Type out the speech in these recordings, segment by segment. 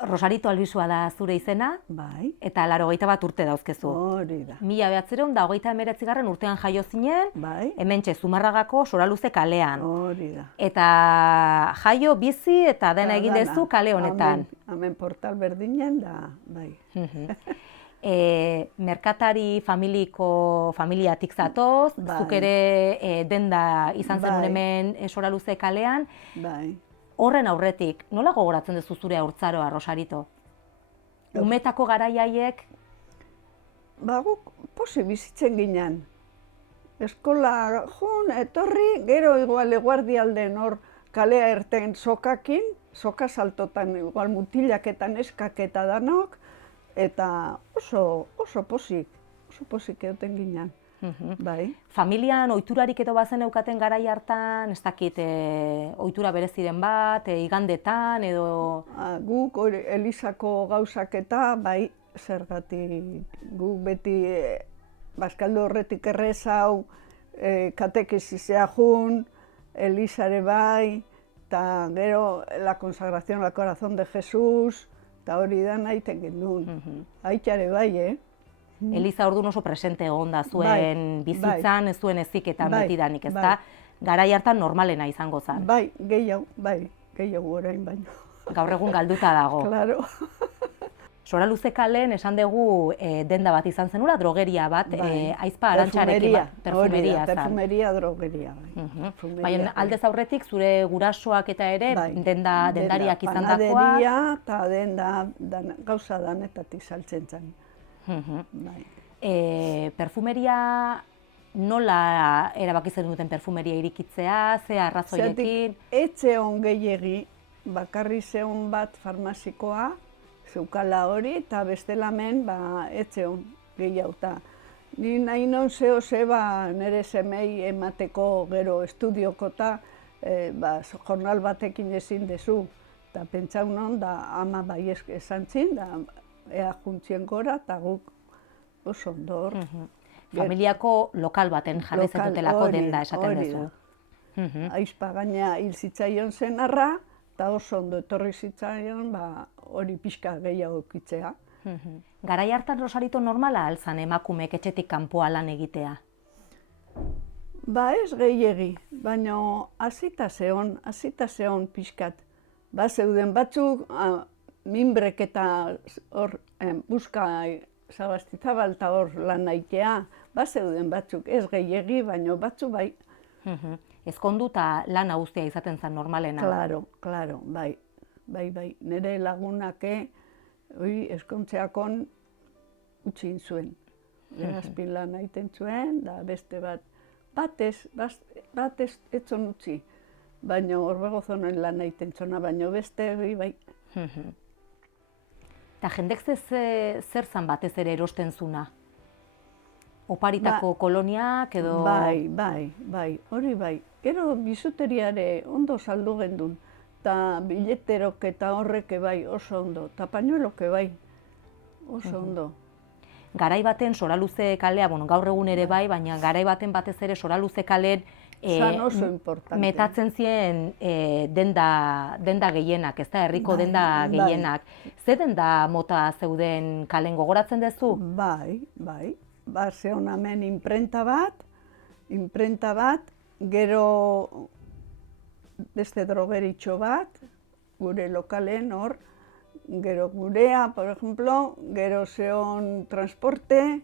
Rosarito Albizua da zure izena, Bai, eta 81 urte dauzkezu. hori da. 1989 urtean jaio zinen, Bai, hementxe Zumarragako Soraluze kalean. hori da. Eta jaio, bizi eta dena egin Dana. dezu kale honetan. Hemen portal berdinen da, bai. Merkatari familiatik zatoz, Bai. zuk ere denda izan zenun Bai. hemen Soraluze kalean. Bai. Horren aurretik, nola gogoratzen duzu zure haurtzaroa, Rosarito? Umetako garaiaiek, Ba, guk posi bizitzen ginen. Eskola jun, etorri, gero igual eguardialden hor kalea erten sokakin, soka saltotan igual mutilak eta neskak eta danok, eta oso posik egoten ginen. Bai. familian ohiturarik edo bazen eukaten garai hartan, ez dakit, ohitura bereziren bat, igandetan edo... Guk hori Elizako gauzak eta bai, zergatik guk beti bazkaldu horretik errezau, katekesisea jun, Elizare bai, eta gero la consagración al corazón de Jesús, eta hori da nahiten gendun. Aitare bai, Eliza orduan oso presente egon da zuen bizitzan, ez zuen eziketan Bai, betidanik, ez bai. da? Garai hartan normalena izango zen. Bai, gehiago orain baino. Gaur egun galduta dago. Claro. Soraluze kalen esan dugu denda bat izan zenula, drogeria bat, aizpa arantxarekin bat, perfumeria zen. Perfumeria, drogeria. Baina aldez aurretik zure gurasoak eta ere dendariak izan dakoa. Panaderia eta gauza danetatik saltzen zen. Bai. Perfumeria nola erabaki zen duten perfumeria irikitzea, ze arrazoiekin? Etxe on gehiegi, bakarri zeon bat farmazikoa, zeukala hori, eta bestelamen etxe on gehiago. Ni nahi non zeo zeba nire semei emateko gero estudiokota, jornal batekin ezin dezu. Eta pentsau non, da ama bai esan zin, da ea juntzien gora, eta guk oso ondo hor. Familiako lokal baten jarri zetutelako denda esaten duzu. Aizpa gaina hil zitzaion zenarra, eta oso ondo etorri zitzaion hori pixka gehiago ekitzea. Garai hartan Rosarito normala alzan emakumeek etxetik kanpoa lan egitea? Ba ez gehiegi, baina hasita zeon pixkat. Ba zeuden batzuk, minbrek eta hor buska Sabastizabal eta hor lan naitea, ba zeuden batzuk, ez gehiegi, baina batzu bai. Ezkonduta lan guztia izaten zen normalena. Claro, bai. Nire lagunake, eskontzeakon utxin zuen. Gerazpin lan egiten zuen, da beste bat ez etzon utzi. Baina horbego zonen lan egiten zona, baina beste bai. Eta jendek zer zan batez ere erosten zuna? Oparitako koloniak edo... Bai, hori bai. Gero bisuteriare ondo saldu gendun, eta bileterok eta horreke bai oso ondo, eta pañueloke bai oso ondo. Garai baten Soraluze kalea, gaur egun ere bai, baina garai baten batez ere Soraluze kalen metatzen ziren denda gehienak, ez da, herriko denda gehienak. Ze denda mota zeuden kalen gogoratzen duzu? Bai. Zeon hemen imprenta bat, gero beste drogeritxo bat, gure lokalen hor, gero gurea, por ejemplo, gero zeon transporte,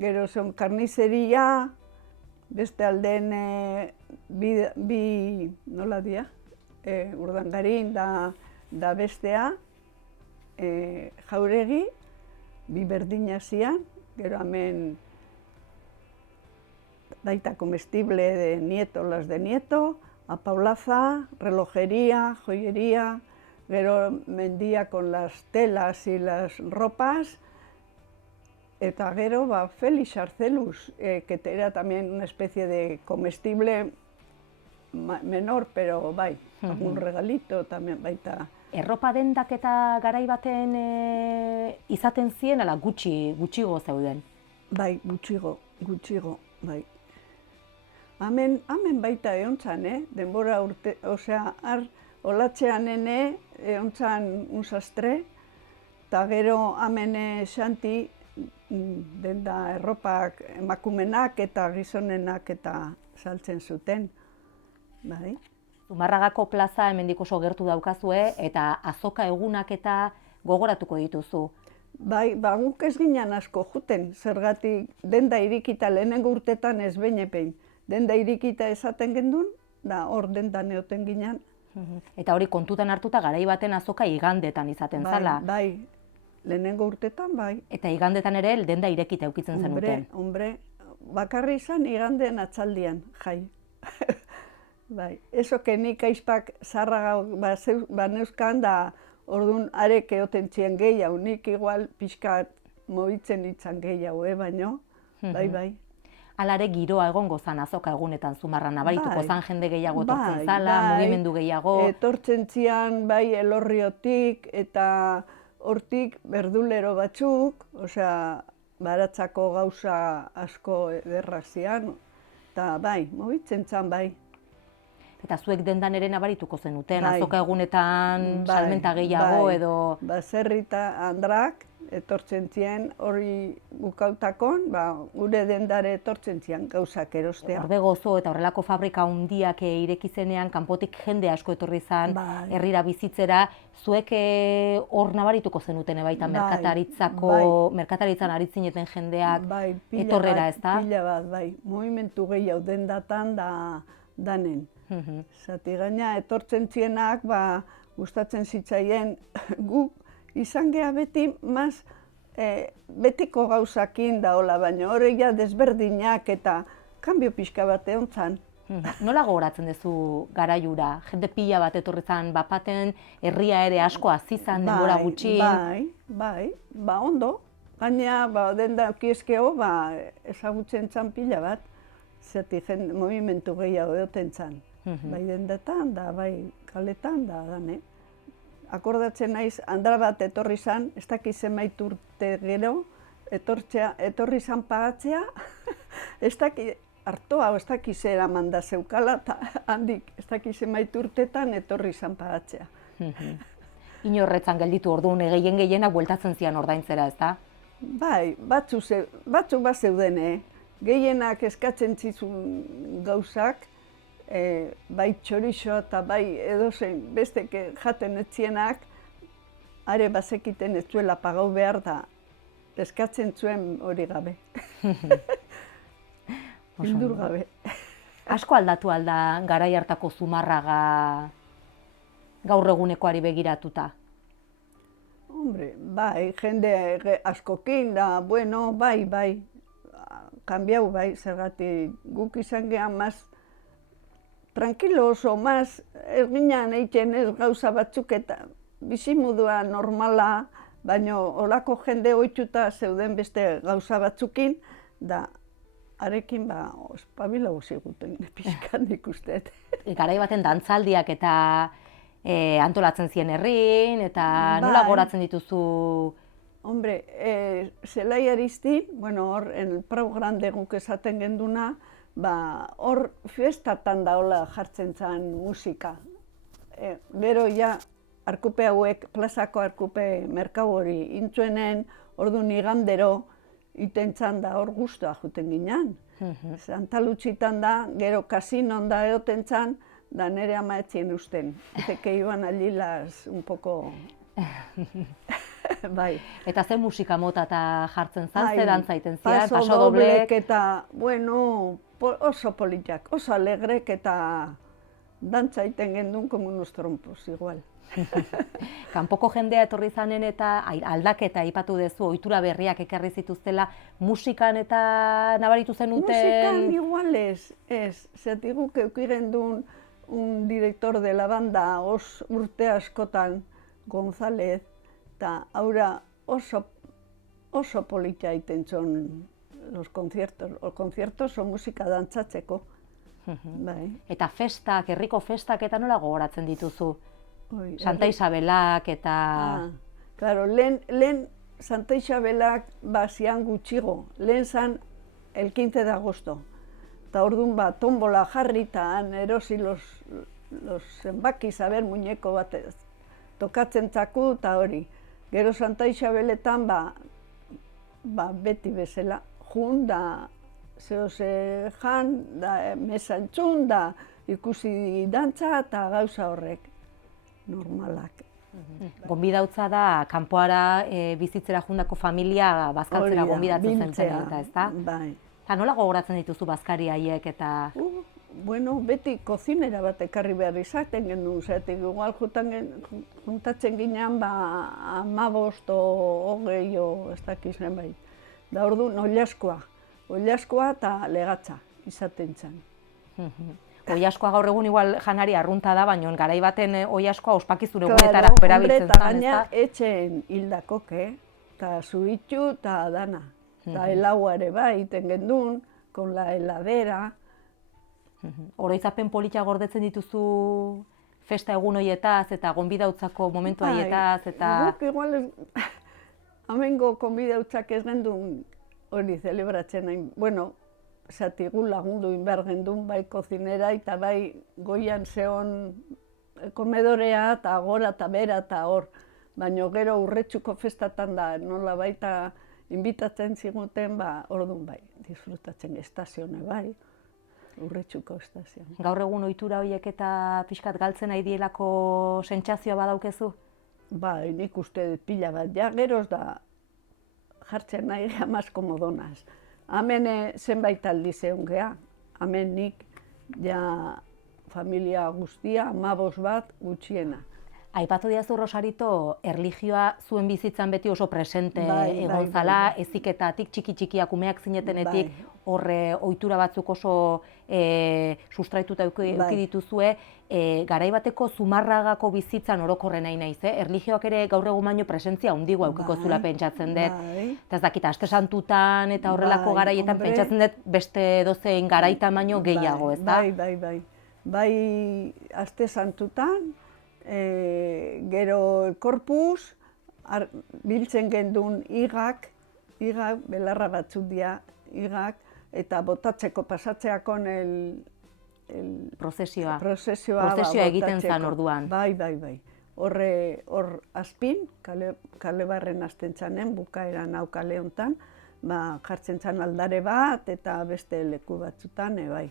gero zeon karnizeria, beste alden nola dia, Urdangarin da bestea, Jauregi, bi berdina zian, gero hemen daita comestible de nieto, las de nieto, apaulaza, relojería, joyería, gero mendia con las telas y las ropas, eta gero Félix Arcelus, que era también una especie de comestible menor, pero bai, un regalito también baita. Erropa dendak eta garai baten izaten ziren, ala gutxigo zeuden? Bai, gutxigo, bai. Hemen baita egon zan, denbora urte, osea, olatzean ene, eontzan un sastre, eta gero hemen Xanti denda erropak emakumenak eta gizonenak eta saltzen zuten. Bai. Zumarragako plaza hemendik oso gertu daukazue eta azoka egunak eta gogoratuko dituzu. Bai, guk ez ginen asko juten, zergatik denda irikita lehenengo urtetan ez behinepein. Denda irikita esaten gendun, da hor dendan eoten ginen. Eta hori kontutan hartuta garai baten azoka igandetan izaten zala. Bai, lehenengo urtetan bai. Eta igandetan ere denda irekita eukitzen zenuten. Hombre, bakarri izan igandeen atzaldian, jai. Bai, esoke nik aizpak zarra baneuzkan da orduan arek eoten txien gehiago, nik igual pixkat mobitzen itzan gehiago, baino, bai. Alare giroa egongo zan azoka egunetan Zumarran, nabarituko zan jende gehiago etortzen zala, mugimendu gehiago. Etortzen zian, bai, Elorriotik eta hortik berdulero batzuk, osea, baratzako gauza asko ederrak zian, eta bai, mobitzen zan, bai. Eta zuek dendan ere nabarituko zenuten, azoka egunetan salmenta gehiago edo... Baserrita Andrak etortzen zian hori bukautakon, gure dendare etortzen zian gauzak erostea. Horbe gozo eta horrelako fabrika hundiak ireki zenean, kanpotik jende asko etorri zan, herrira bizitzera, zuek hor nabarituko zenuten baita merkataritzan aritzineten jendeak etorrera, ez da? Pila bat, bai, movimentu gehiago dendatan danen. Zati gaina etortzen zienak, gustatzen zitzaien guk izan geha beti, betiko gauzakin daola, baina horreia desberdinak eta kanbio pixka bat egon zan. Nola gogoratzen duzu garaiura? Jende pila bat etorri zan bapaten, herria ere asko azizan, denbora gutxi? Bai, ondo. Gaina, denda kieskeo, ezagutzen zan pila bat, zati movimentu gehiago egoten zan. Bai dendetan, bai kaletan, dane. Akordatzen naiz, handara bat etorri zan, ez dakiz zenbait urte gero, etorri zan pagatzea, ez dakiz, hartoa, ez dakiz eraman da zeukala, eta handik, ez dakiz zenbait urtetan etorri zan pagatzea. Inorretzan gelditu orduan gehienak bueltatzen zian ordaintzera, ez da? Bai, batzuk bat zeuden, gehienak eskatzen zizun gauzak, bai txorixo eta bai edozein besteke jaten etzienak, are bazekiten ez zuela pagau behar da, eskatzen zuen hori gabe. Bildur gabe. Asko aldatu alda garai hartako Zumarraga gaur egunekoari begiratuta? Hombre, bai, jende askokin da, bueno, bai, kanbiau bai, zergatik guk izan gehan tranquilo oso, ez ginen eiken ez gauza batzuk eta bizimodua normala, baina olako jende ohituta zeuden beste gauza batzukin, da arekin espabila guziguten pixkan ikusteet. Garai baten dantzaldiak eta antolatzen ziren herrin, eta nola goratzen dituzu? Hombre, Zelai Aristi, hor, Prau Grande guk esaten genduna, hor fiestatan daola jartzen zen musika. Gero ja, arkupe hauek, plazako arkupe merkau hori intzuenen, orduan igandero iten zan da hor guztua juten ginen. Santalutxitan da, gero kasinon da egoten zan, da nire ama etzien usten. Eke iban allí un poco... Bai. Eta ze musika mota eta jartzen zan, ze dantzaiten zian, paso doblek eta, bueno, oso politak, oso alegrek eta dantzaiten gendun como unos trompos, igual. Kanpoko jendea etorri zanen eta aldaketa aipatu duzu, ohitura berriak ekarri zituztela, musikan eta nabaritu zenuten? Musikan igual ez. Zergatik guk eduki gendun un director de la banda urte askotan, González, eta aura oso polita egiten zuen los conciertos. Los conciertos son musika dantzatzeko. Eta festak, herriko festak eta nola gogoratzen dituzu? Santa Isabelak eta... Claro, lehen Santa Isabelak zian gutxigo. Lehen zan el 15 de agosto. Eta orduan tombola jarri eta erosi los zenbakiz, muñeko bat tokatzen zaku eta hori. Gero Santa Isabeletan, beti bezala, jun da, zehose jan, da mesa entzun, da ikusi dantza eta gauza horrek, normalak. Gonbidautza da, kanpoara bizitzera jundako familia bazkaltzera gonbidatzen zentzen, ezta? Bai. Eta nola gogoratzen dituzu bazkari haiek eta... Bueno, beti kozinera bat ekarri behar izaten genuen, zeatik igual juntatzen ginean 15 o 20 o ez dakiz zenbait. Da orduan oilaskoa eta legatza izaten zen. Oilaskoa gaur egun igual janari arrunta da, baina garai baten oilaskoa ospakizun egunetarako erabiltzen zen, eta gaina etxeen hildakoke, eta zuritxu eta dana. Eta helaua ere bai, iten genuen, kon la heladera. Oroitzapen polita gordetzen dituzu festa egun horietaz eta gonbidautzako momentu horietaz eta... Guk igual amengo gonbidautzak ez gendun hori zelebratzen nahi. Bueno, zatigu lagundu inbar gendun bai kozinera eta bai goian zeon komedorea eta gora eta bera eta hor. Baina gero urretxuko festatan da nola baita inbitatzen ziguten, orduan bai, disfrutatzen estazione bai. Urretxuko estazioan. Gaur egun ohitura horiek eta pixkat galtzen nahi dielako sentsazioa badaukezu? Bai, nik uste dut pila bat, ja geroz da jartzen nahi jamaz komodonaz. Hemen zenbait aldiz egon geha, hemen nik ja familia guztia, 15 bat gutxiena. Aipatu diazu, Rosarito, erlijioa zuen bizitzan beti oso presente egon zala, eziketatik txiki-txikiak umeak zinetenetik, horre ohitura batzuk oso sustraituta eduki dituzue, garai bateko Zumarragako bizitzan orokorren nahi naiz, erlijioak ere gaur egun baino presentzia handigoa edukiko zula pentsatzen dut. Eta ez dakit, aste santutan eta horrelako garaietan pentsatzen dut beste edozein garaitan baino gehiago, ez da? Bai. Bai, aste santutan, gero korpus, biltzen gendun igak, belarra batzuk dira igak, eta botatzeko pasatzeakon prozesioa egiten zen orduan. Bai. Hor azpin, kale barren azten zanen, bukaeran hau kale hontan, jartzen zan aldare bat eta beste leku batzutan, bai.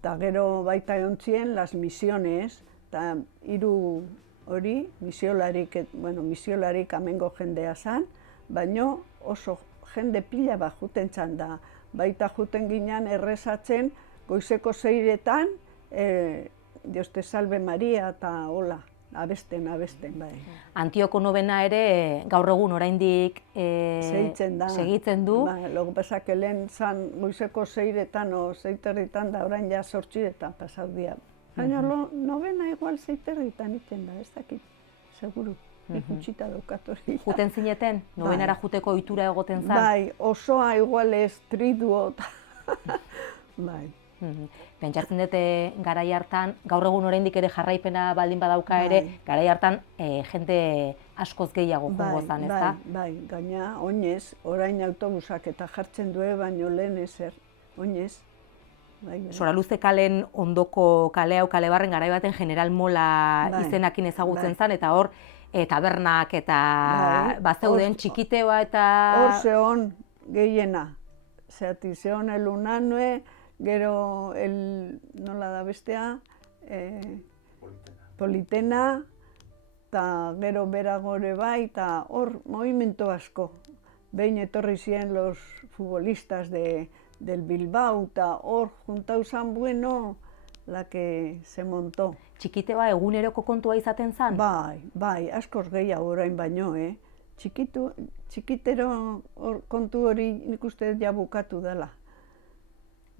Eta gero baita egontzien las misiones, eta hiru hori, misiolarik amengo jendea zan, baino oso jende pila bat juten zan da. Baita juten ginean errezatzen goizeko 6etan, Dios te salve Maria eta hola, abesten, bai. Antioko novena ere gaur egun oraindik segitzen du. Logo pasak lehen zan goizeko 6etan o 6:30 da, orain ja 8etan pasau dia. Baina novena igual 6:30 iten da, ez dakit, seguru. Ikutxita daukat hori. Juten zineten? Novenara juteko ohitura egoten zan? Bai, osoa igual ez triduo. Bai. Pentsatzen dute garai hartan, gaur egun oraindik ere jarraipena baldin badauka ere, garai hartan jende askoz gehiago jungo zan, ezta? Bai, gaina oinez, orain autobusak eta jartzen due, baino lehen ezer, oinez. Soraluze kalen ondoko kale hau kale barren garai baten General Mola izenakin ezagutzen zan, eta hor tabernak eta bazeuden txikiteoa eta... Hor zehon gehiena, zehati zehon elunanue, gero nola da bestea, Politena, eta gero beragore bai, eta hor movimento asko. Behin etorri ziren los futbolistas del Bilbao, eta hor juntau zan bueno, la que se montó. Txikiteoa eguneroko kontua izaten zan? Bai, askoz gehiago orain baino, txikitero kontu hori nik uste ja bukatu dela.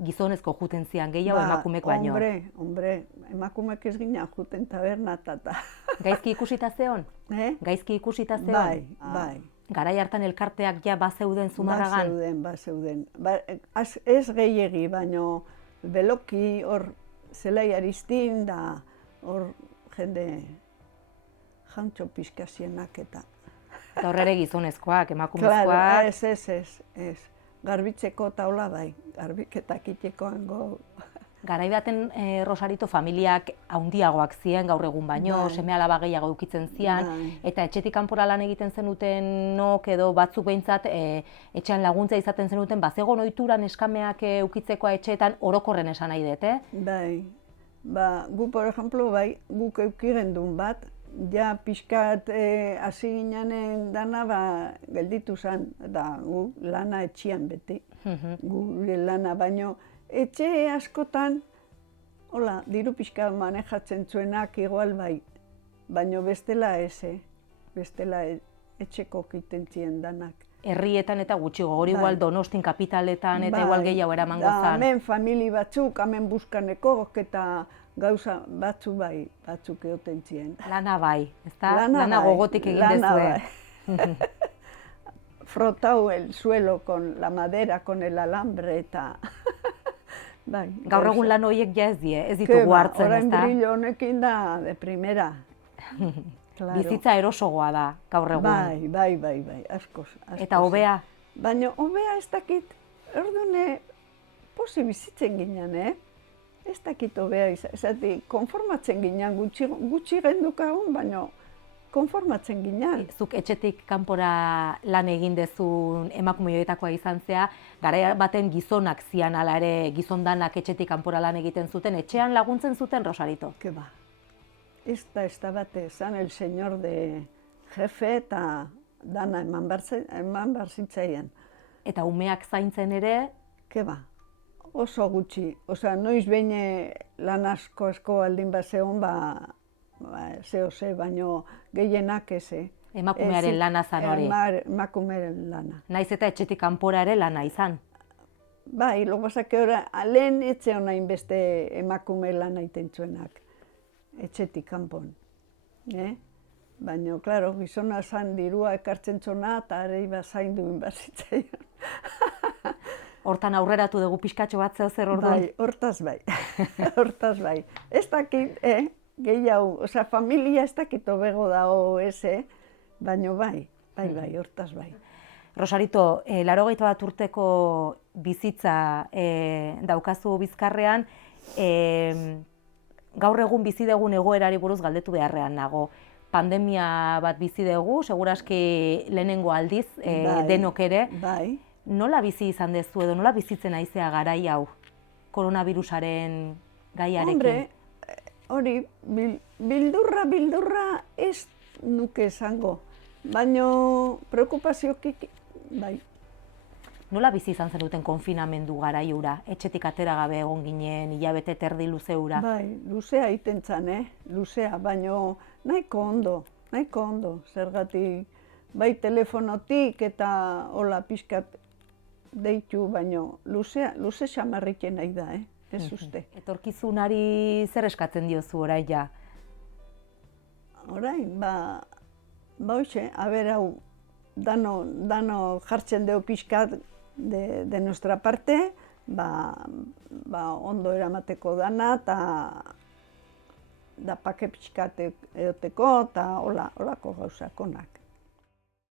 Gizonezko juten zian, gehiago emakumek baino? Hombre, emakumek ez gina juten tabernata eta... Gaizki ikusita zeon? Gaizki ikusita zeon? Bai. Garai hartan elkarteak ja bazeuden Zumarragan? Bazeuden. Ez gehiegi, baino beloki hor zelai aristin da hor jende jantxo pixkazienak eta... Eta horre gizonezkoak, emakumezkoak? Ez. Garbitzeko taula bai, garbiketak iteko hango... Garai baten Rosarito familiak handiagoak ziren gaur egun baino, seme-alaba gehiago edukitzen zian, eta etxetik kanpora lan egiten zenuten edo batzuk behintzat etxean laguntza izaten zenuten, bazegon ohituran neskameak eukitzekoa etxeetan orokorren esan nahi dut, Bai, gu, por ejemplo, guk eukigen duen bat, ja pixkat hasi ginanen dana gelditu zen, da gu lana etxian beti, gure lana, baino etxe askotan, hola, diru pixka manejatzen zuenak igual bai, baino bestela bestela etxeko kiten ziren danak. Herrietan eta gutxigo, hori igual Donostin kapitaletan eta igual gehiago eramango zan. Hemen famili batzuk, hemen buskaneko, eta gauza batzuk egoten ziren. Lana bai, ezta? Lana gogotik egin dezue. Frotau el suelo con la madera, con el alambre, eta... Gaur egun lan horiek ja ez ditugu hartzen, ezta? Orain brillo honekin da, de primera. Bizitza erosogoa da, gaur egun. Bai, askoz. Eta hobea? Baina hobea ez dakit, erdune, posi bizitzen ginen, Ez dakit hobea izati, konformatzen ginen, gutxi gendukagun, baina konformatzen ginen. Zuk etxetik kanpora lan egin dezun emakume horietakoa izan zea, garai baten gizonak zian ala ere gizondanak etxetik kanpora lan egiten zuten, etxean laguntzen zuten Rosarito? Ke ba. Ez da bate, zan el señor de jefe eta dana eman bar zitzaien. Eta umeak zaintzen ere? Ke ba. Oso gutxi, noiz behin lan asko aldin bat zegoen, baino gehienak ez. Emakumearen lana zan hori? Emakumearen lana. Naiz eta etxetik kanpora ere lana izan? Bai, lo pasake lehen etxe honain beste emakume lana iten zuenak, etxetik kanpon. Baina, klaro, gizona zan dirua ekartzen zona eta ere zain duen bazitzaion. Hortan aurreratu dugu pixkatxo bat zeo zer orduan? Bai, hortaz bai. Ez dakit, gehiago, familia ez dakit hobego dago baina bai, hortaz bai. Rosarito, 81 urteko bizitza daukazu Bizkarrean, gaur egun bizi dugun egoerari buruz galdetu beharrean nago. Pandemia bat bizi dugu, seguraski lehenengo aldiz, denok ere. Bai. Nola bizi izan dezu edo nola bizitzen aizea garai hau koronavirusaren gaiarekin? Hombre, hori, bildurra ez nuke esango, baina preocupaziokik, bai. Nola bizi izan zenuten konfinamendu garai hura? Etxetik atera gabe egon ginen, hilabete terdi luze hura? Bai, luzea iten zan, luzea, baina nahiko ondo, zergatik, bai telefonotik eta hola pixkat deitu, baina luze xamarriken nahi da, ez uste. Etorkizunari zer eskatzen diozu orain ja? Orain, hoxe, haber hau, dano jartzen deu pixkat de nuestra parte, ondo eramateko dana, eta da pake pixkat eoteko, eta holako gauzak onak.